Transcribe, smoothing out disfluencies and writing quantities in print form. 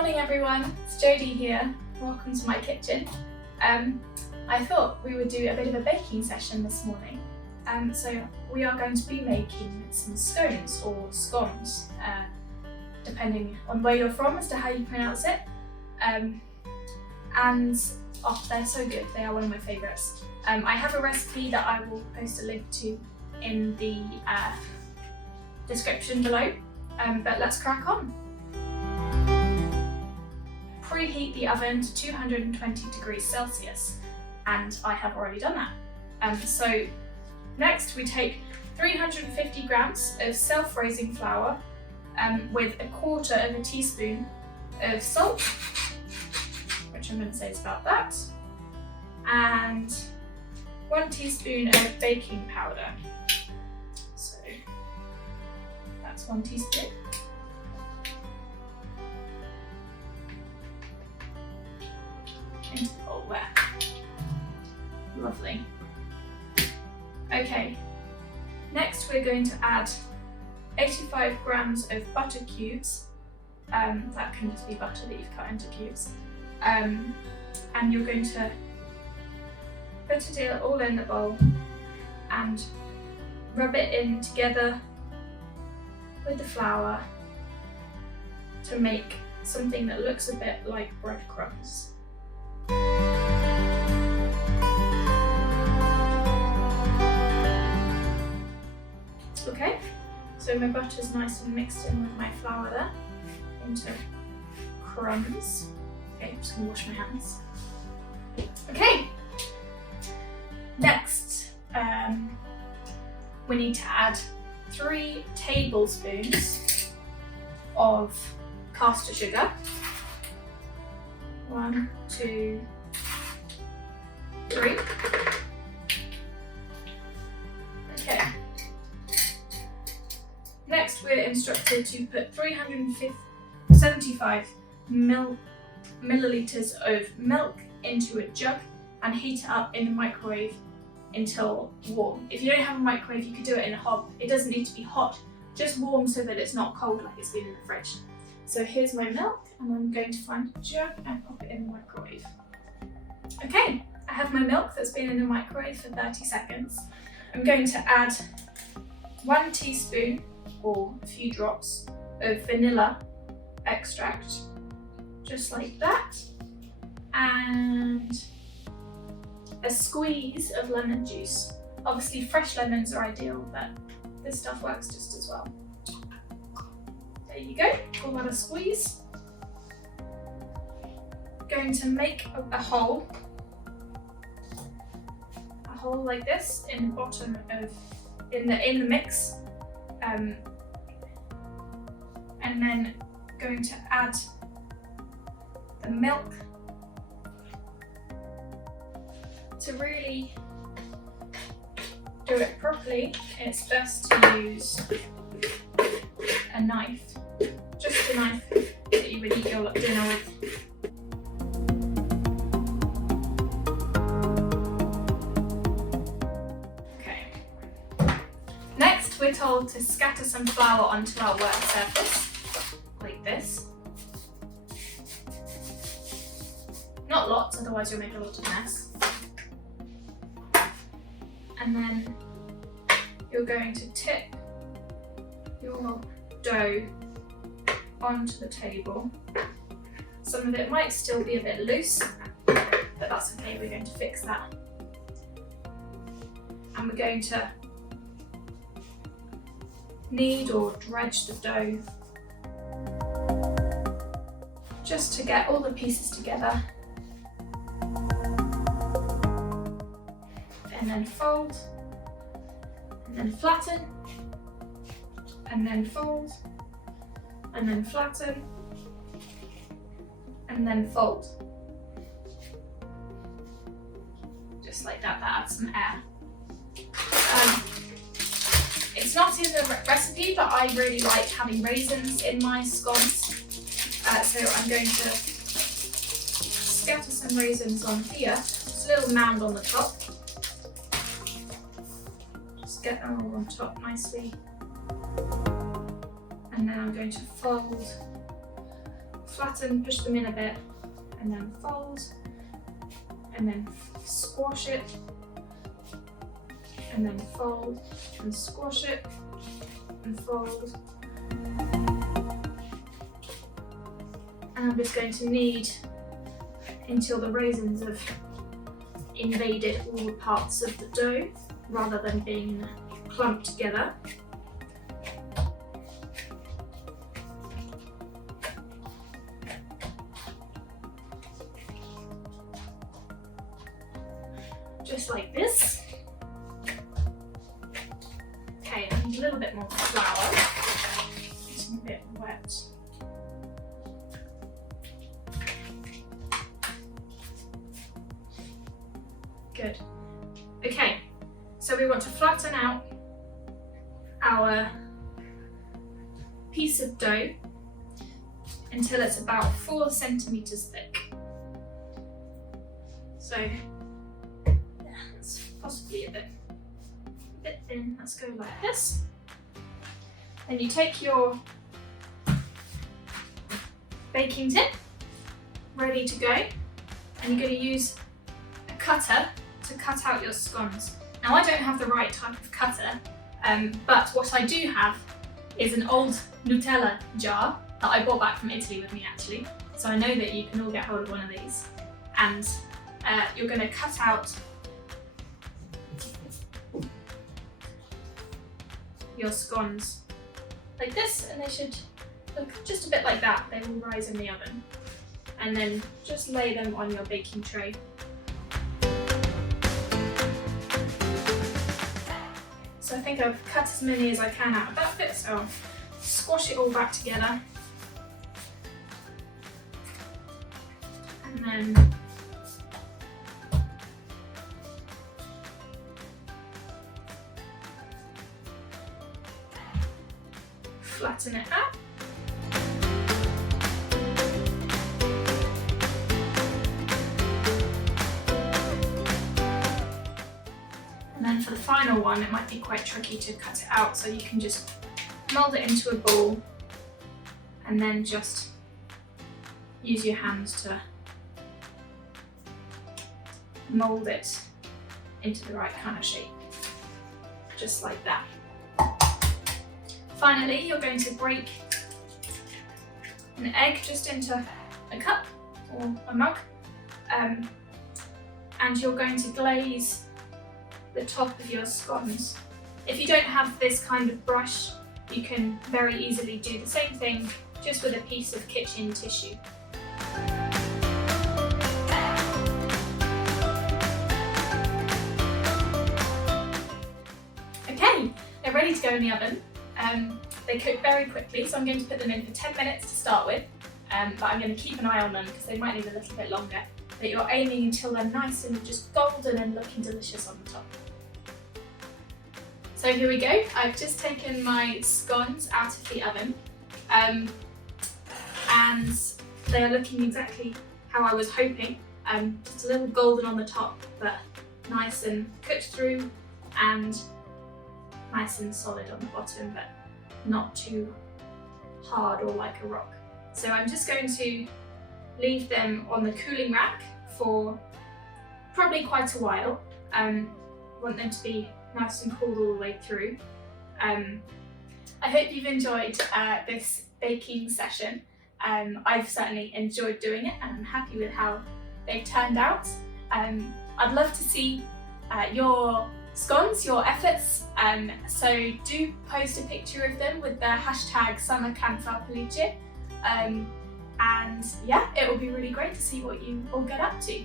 morning everyone, it's Jodi here. Welcome to my kitchen. I thought we would do a bit of a baking session this morning. So we are going to be making some scones or scones, depending on where you're from as to how you pronounce it. And they're so good, they are one of my favourites. I have a recipe that I will post a link to in the description below, but let's crack on. Preheat the oven to 220 degrees Celsius, and I have already done that. So next we take 350 grams of self-raising flour with 1/4 teaspoon of salt, which I'm going to say is about that, and 1 teaspoon of baking powder. So that's 1 teaspoon. Into the bowl there. Lovely. Okay, next we're going to add 85 grams of butter cubes. That can just be butter that you've cut into cubes. And you're going to put it all in the bowl and rub it in together with the flour to make something that looks a bit like breadcrumbs. Okay, so my butter's nice and mixed in with my flour there into crumbs. Okay, I'm just going to wash my hands. Okay, next we need to add 3 tablespoons of caster sugar. 1, 2, 3. Okay. Next we're instructed to put 375 millilitres of milk into a jug and heat it up in the microwave until warm. If you don't have a microwave, you could do it in a hob. It doesn't need to be hot, just warm so that it's not cold like it's been in the fridge. So here's my milk, and I'm going to find a jug and pop it in the microwave. Okay, I have my milk that's been in the microwave for 30 seconds. I'm going to add 1 teaspoon or a few drops of vanilla extract, just like that, and a squeeze of lemon juice. Obviously fresh lemons are ideal, but this stuff works just as well. There you go, call that a squeeze. Going to make a hole like this in the bottom of in the mix, and then going to add the milk. To really do it properly, it's best to use a knife, just a knife that you would eat your dinner with. Okay. Next, we're told to scatter some flour onto our work surface, like this. Not lots, otherwise you'll make a lot of mess. And then you're going to tip your dough onto the table. Some of it might still be a bit loose, but that's okay, we're going to fix that. And we're going to knead or dredge the dough just to get all the pieces together. And then fold, and then flatten, and then fold, and then flatten, and then fold. Just like that, that adds some air. It's not in the recipe, but I really like having raisins in my scones, so I'm going to scatter some raisins on here, just a little mound on the top. Get them all on top nicely, and then I'm going to fold flatten, push them in a bit, and then fold, and then squash it, and then fold, and squash it, and fold. And I'm just going to knead until the raisins have invaded all the parts of the dough rather than being clumped together. Just like this. Okay, I need a little bit more flour. It's a bit wet. Good. Okay, so we want to flatten out our piece of dough until it's about 4 centimeters thick. So that's possibly a bit thin. Let's go like this. Then you take your baking tin, ready to go, and you're going to use a cutter to cut out your scones. Now I don't have the right type of cutter, but what I do have is an old Nutella jar that I brought back from Italy with me actually. So I know that you can all get hold of one of these. And you're going to cut out your scones like this, and they should look just a bit like that. They will rise in the oven. And then just lay them on your baking tray. So I think I've cut as many as I can out of that bit, so I'll squash it all back together. And then flatten it out. And then for the final one, it might be quite tricky to cut it out, so you can just mold it into a ball and then just use your hands to mold it into the right kind of shape, just like that. Finally, you're going to break an egg just into a cup or a mug, and you're going to glaze the top of your scones. If you don't have this kind of brush, you can very easily do the same thing just with a piece of kitchen tissue. Okay, they're ready to go in the oven. They cook very quickly, so I'm going to put them in for 10 minutes to start with, but I'm going to keep an eye on them because they might need a little bit longer. But you're aiming until they're nice and just golden and looking delicious on the top. So here we go. I've just taken my scones out of the oven, and they are looking exactly how I was hoping. Just a little golden on the top, but nice and cooked through, and nice and solid on the bottom, but not too hard or like a rock. So I'm just going to leave them on the cooling rack for probably quite a while. Want them to be nice and cool all the way through. I hope you've enjoyed this baking session. I've certainly enjoyed doing it, and I'm happy with how they've turned out. I'd love to see your scones, your efforts, so do post a picture of them with the hashtag #SummerCanFarFelice, and yeah, it will be really great to see what you all get up to.